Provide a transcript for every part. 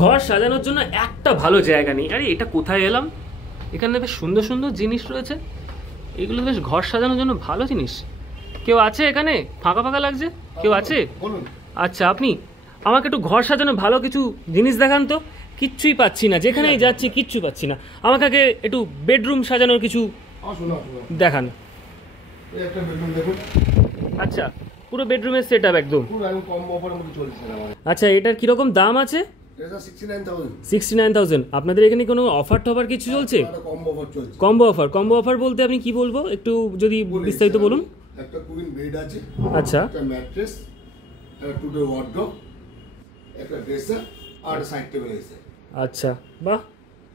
ঘর সাজানোর জন্য একটা ভালো জায়গা নেই। আরে এটা কোথায় এলাম? এখানে বেশ সুন্দর সুন্দর জিনিস রয়েছে, এগুলো বেশ ঘর সাজানোর জন্য ভালো জিনিস। কেউ আছে এখানে? ফাঁকা ফাঁকা লাগছে, কেউ আছে? আচ্ছা, আপনি আমাকে একটু ঘর সাজানোর ভালো কিছু জিনিস দেখান তো। কিচ্ছুই পাচ্ছি না, যেখানেই যাচ্ছি কিচ্ছু পাচ্ছি না। আমাকে আগে একটু বেডরুম সাজানোর কিছু দেখান। আচ্ছা, পুরো বেডরুমের সেট আপ একদম। আচ্ছা, এটার কিরকম দাম আছে? 69,000। আপনাদের এখানে কোনো অফার টফার কিছু চলছে? কম্বো অফার বলতে আপনি কি বলবো, একটু যদি বিস্তারিত বলুন। একটা কুইন বেড আছে, আচ্ছা, একটা ম্যাট্রেস, একটা টু ডোর ওয়ার্ডরোব, একটা ড্রেসার আর সাইড টেবিল আছে। আচ্ছা, বাহ,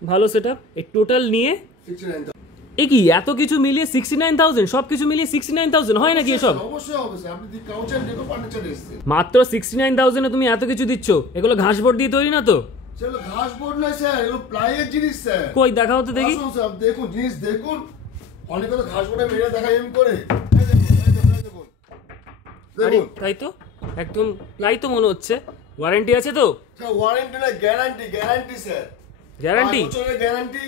ভালো সেটআপ। এই টোটাল নিয়ে 69,000। এ কি এত কিছু মিলিয়ে 69,000? সব কিছু মিলিয়ে 69,000 হয় নাকি এসব? অবশ্যই অবশ্যই, আপনি দি কাউচ এন্ড ডেকো ফার্নিচার এসেছে। মাত্র 69,000 এ তুমি এত কিছু দিচ্ছ? এগুলো ঘাসবোর্ড দিয়ে তৈরি না তো? সেগুলো ঘাসবোর্ড নয় স্যার, এগুলো প্লাইয়ের জিনিস স্যার। কই দেখাও তো দেখি। আসুন স্যার, দেখুন জিনিস দেখুন। অনেকে তো ঘাসবোর্ডে মেরে দেখায় এম করে। আরে তাই তো, একদম প্লাই তো মনে হচ্ছে। ওয়ারেন্টি আছে তো? স্যার ওয়ারেন্টি না, গ্যারান্টি। Guarantee sir. গ্যারান্টি? 5 বছরের গ্যারান্টি,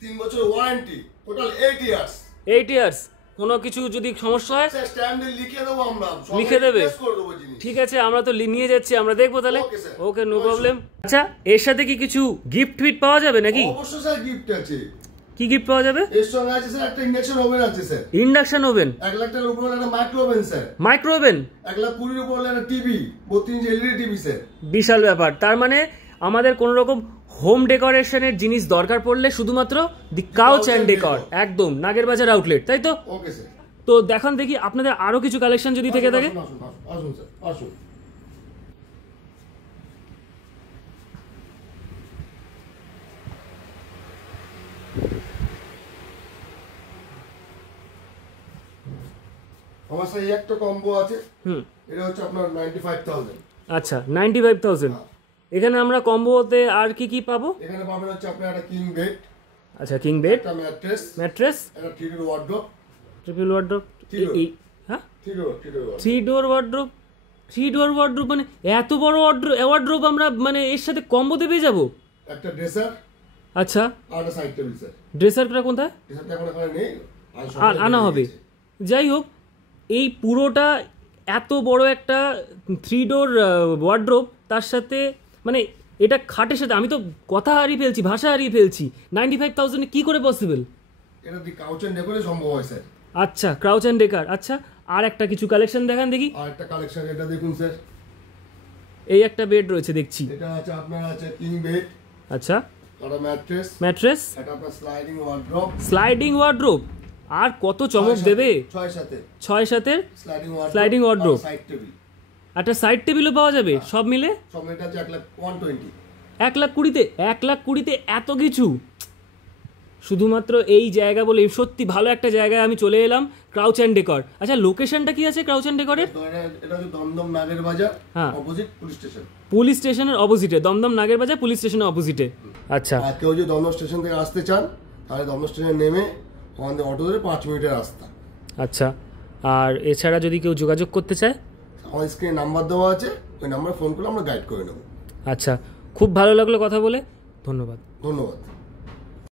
3 বছরের ওয়ারেন্টি, টোটাল 8 ইয়ার্স। 8 ইয়ার্স। কোনো কিছু যদি সমস্যা হয় স্যার স্ট্যাম্পে লিখে দেবো আমরা। লিখে দেবে? করে দেবো জিনিস। ঠিক আছে, আমরা তো নিয়ে যাচ্ছি, আমরা দেখবো তাহলে। ওকে স্যার, ওকে, নো প্রবলেম। আচ্ছা, এর সাথে কি কিছু গিফট ফিট পাওয়া যাবে নাকি? অবশ্যই স্যার, গিফট আছে। কি গিফট পাওয়া যাবে? এর সঙ্গে আছে স্যার একটা ইন্ডাকশন ওভেন আছে স্যার। Induction oven? 1 লাখ টাকার উপরে একটা micro oven sir. Micro oven? 1,20,000 উপরে একটা TV, 32 inch LED TV sir. বিশাল ব্যাপার। তার মানে আমাদের কোন রকম হোম ডেকোরেশনের জিনিস দরকার পড়লে শুধুমাত্র দি কাউচ অ্যান্ড ডেকর, একদম নাগেরবাজার আউটলেট, তাই তো? Okay sir. তো দেখান দেখি আপনাদের আরো কিছু কালেকশন যদি থেকে থাকে। আসুন স্যার, আসুন। আমার স্যার একটা কম্বো আছে। এটা হচ্ছে আপনার 95,000। আচ্ছা, 95,000। এখানে আমরা কম্বোতে আর কি কি পাবো? এখানে পাবেন হচ্ছে আপনার একটা কিং বেড। আচ্ছা, কিং বেড, একটা ম্যাট্রেস, একটা থ্রি ডোর ওয়ার্ডরোব। Triple wardrobe. হ্যাঁ, থ্রি ডোর ওয়ার্ডরোব। 3 ডোর ওয়ার্ডরোব। মানে এত বড় ওয়ার্ডরোব আমরা মানে এর সাথে কম্বোতে পেয়ে যাবো? একটা ড্রেসার। আচ্ছা, আর একটা সাইড টেবিল স্যার। ড্রেসারটা কোথায়? ড্রেসারটা এখন এখানে নেই, আর আনা হবে। যাই হোক, এই পুরোটা এত বড় একটা 3 ডোর ওয়ার্ডরোব, তার সাথে মানে এটা খাটের সাথে আমি তো কথা হারিয়ে ফেলছি, ভাষা হারিয়ে ফেলছি। 95,000 কি করে পসিবল? এটা দি কাউচ এন্ড ডেকোরে সম্ভব হয় স্যার। আচ্ছা, ক্রাউচ অ্যান্ড ডেকার। আচ্ছা, আর একটা কিছু কালেকশন দেখান দেখি। আর একটা কালেকশন এটা দেখুন স্যার। এই একটা বেড রয়েছে দেখছি। এটা আছে আপনার আছে কিং বেড। আচ্ছা, একটা ম্যাট্রেস, এটা আপনার স্লাইডিং ওয়ার্ডরোব। Sliding wardrobe. আর কত চমক দেবে! 6 সাথে স্লাইডিং ওয়ার্ডরোব, সাইড টেবিল। একটা সাইড টেবিলও পাওয়া যাবে। সব মিলে সব এটা আছে 1,20,000। 1,20,000-তে? 1,20,000-তে এত কিছু! শুধুমাত্র এই জায়গা বলে সত্যি ভালো একটা জায়গায় আমি চলে এলাম, ক্রাউচ অ্যান্ড ডেকর। আচ্ছা, লোকেশনটা কি আছে ক্রাউচ অ্যান্ড ডেকরের? এটা হচ্ছে দমদম নাগের বাজার, হ্যাঁ, অপোজিট পুলিশ স্টেশন। পুলিশ স্টেশনের অপোজিটে, দমদম নাগের বাজার পুলিশ স্টেশনের অপোজিটে। আচ্ছা, আর কেউ যদি দমদম স্টেশন থেকে আসতে চান তাহলে দমদম স্টেশনে নেমে আমাদের অটো ধরে 5 মিনিটের রাস্তা। আচ্ছা, আর এছাড়া যদি কেউ যোগাযোগ করতে চায়? আমাদের স্ক্রিনে নাম্বার দেওয়া আছে, ওই নাম্বারে ফোন করলে আমরা গাইড করে নেব। আচ্ছা, খুব ভালো লাগলো কথা বলে, ধন্যবাদ। ধন্যবাদ।